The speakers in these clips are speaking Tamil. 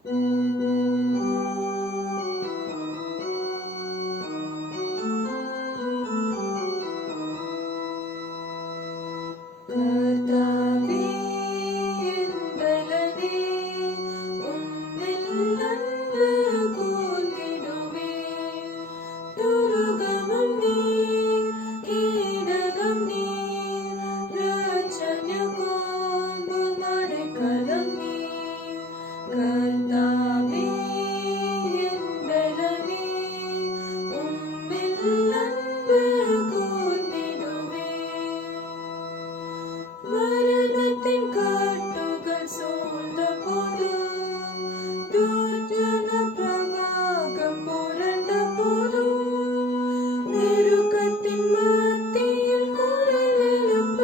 கர்த்தாவே என் பலனே, உம்மில் அன்பு கூர்ந்திடுவேன். துருகமும் நீர், கீடகம் நீர், இரட்சண்ய கோம்பும் அடைக்கலம் நீர். கர்த்தாவே என் பலனே, உம்மில் அன்பு மரணத்தின் காட்டுகள் சூழ்ந்த போதும், துர்ஜன பிரவாகம் புரண்ட போதும், நெருக்கத்தின் மத்தியில் குரல் எழுப்ப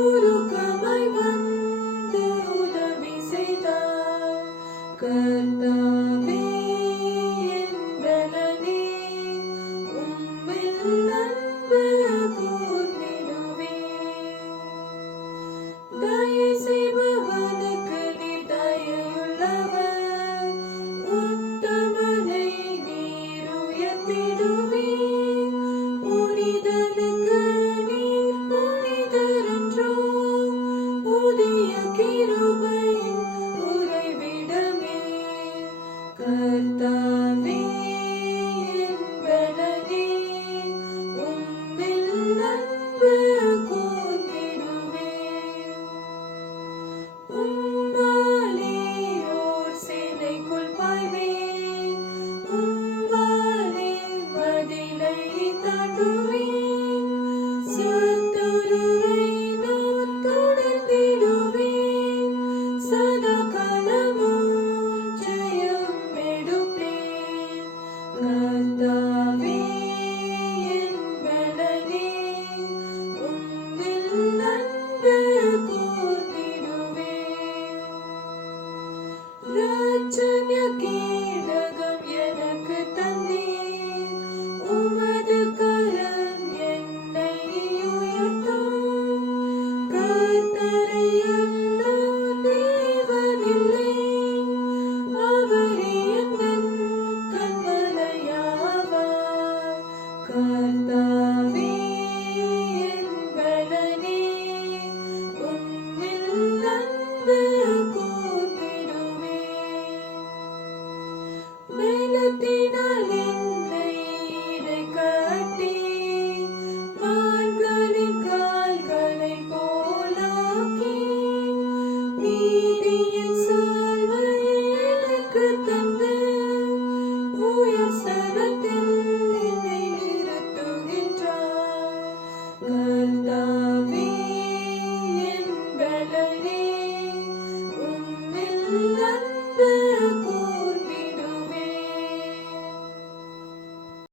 உருக்கமாய் வந்து உதவி செய்தார். கர்த்தாவே என் பலனே, உம்மில் அன்பு தயை செய்பவனுக்கு நீர் தயையுள்ளவர், உத்தமனை நீர் உயர்த்திடுவீர். புனிதனுக்கு நீர் புனிதரன்றோ, புதிய கிருபையின் உறைவிடமே. கர்த்தாவே என் பலனே, உம்மில் அன்பு உம்மாலே ஓர் சேனைக்குள் பாய்வேன், உம்மாலே மதிலை தாண்டுவேன். சத்துருவை நான் தொடர்ந்திடுவேன், சதா காலமும் ஜெயம் எடுப்பேன். கர்த்தாவே என் பலனே, உம்மில் அன்பு இரட்சண்ய